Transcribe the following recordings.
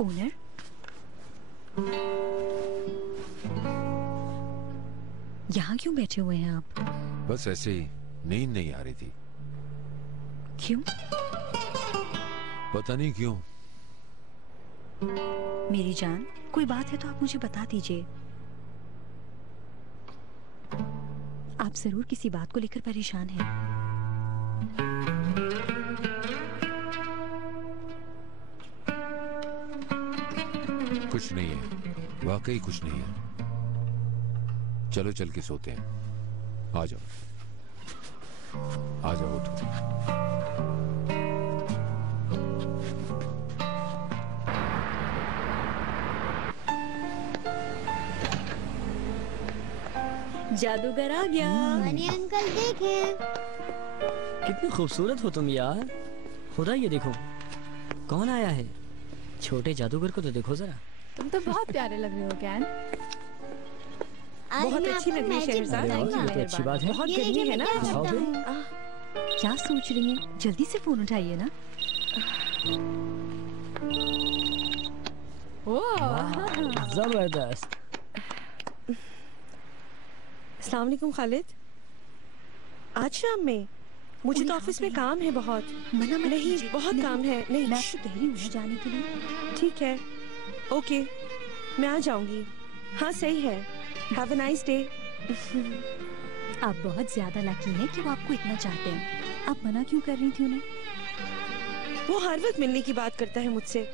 Owner, यहाँ क्यों बैठे हुए हैं आप? बस ऐसे ही, नींद नहीं आ रही थी। क्यों? पता नहीं क्यों। मेरी जान, कोई बात है तो आप मुझे बता दीजिए। आप जरूर किसी बात को लेकर परेशान हैं। कुछ नहीं है, वाकई कुछ नहीं है। चलो चल के सोते हैं। आ जाओ, आ जाओ, उठो। जादूगर आ गया। मनी अंकल देखें। कितनी खूबसूरत हो तुम यार। खुदा ये देखो कौन आया है। छोटे जादूगर को तो देखो जरा। तुम तो बहुत प्यारे लग रहे हो कैन। बहुत अच्छी लग रही है शहरजाद। तो अच्छी बात है। बहुत गर्मी है ना। क्या सोच रही हैं? जल्दी से फोन उठाइए ना। जबरदस्त। अस्सलाम वालेकुम खालिद। आज शाम में मुझे तो ऑफिस में काम है बहुत। मना मत नहीं, कीजिए। बहुत काम है। नहीं, मैं आपको कह रही हूँ ना जाने के लिए। ठीक है, ओके, मैं आ जाऊंगी। हाँ सही है। Have a nice day. आप बहुत ज्यादा लकी हैं कि वो आपको इतना चाहते हैं। आप मना क्यों कर रही थी उन्हें? वो हर वक्त मिलने की बात करता है मुझसे।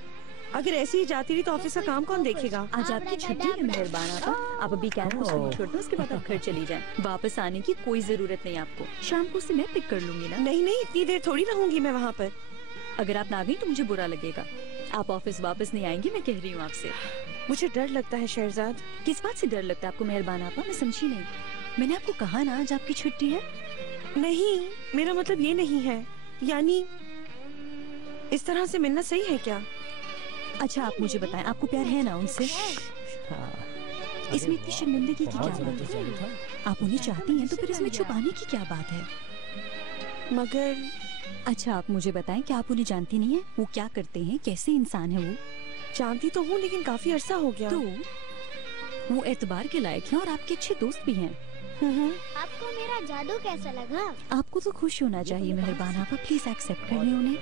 अगर ऐसे ही जाती रही तो ऑफिस का काम कौन देखेगा? आज आपकी छुट्टी है मेहरबान आपा। आप अभी कैन को स्कूल छोड़ दो, उसके बाद आप घर चली जाएं। वापस आने की कोई जरूरत नहीं आपको। शाम को उसे मैं पिक कर लूंगी ना। नहीं नहीं, इतनी देर थोड़ी रहूंगी मैं वहाँ पर। अगर आप ना गई तो मुझे बुरा लगेगा। आप ऑफिस वापस नहीं आएंगी, मैं कह रही हूँ आपसे। मुझे डर लगता है शहरजाद। किस बात से डर लगता है आपको मेहरबान आपा? मैं समझी नहीं। मैंने आपको कहा ना आज आपकी छुट्टी है। नहीं, मेरा मतलब ये नहीं है। यानी इस तरह से मिलना सही है क्या? अच्छा आप मुझे बताएं, आपको प्यार है ना उनसे? इसमें इतनी शर्मिंदगी की क्या बात है? आप उन्हें चाहती हैं तो फिर इसमें छुपाने की क्या बात है? मगर अच्छा आप मुझे बताएं, क्या आप उन्हें जानती नहीं है? वो क्या करते हैं, कैसे इंसान है वो? जानती तो हूँ लेकिन काफी अरसा हो गया। तो वो एतबार के लायक हैं और आपके अच्छे दोस्त भी हैं। आपको मेरा जादू कैसा लगा? आपको तो खुश होना चाहिए मेहरबान आपा। प्लीज एक्सेप्ट करिए उन्हें।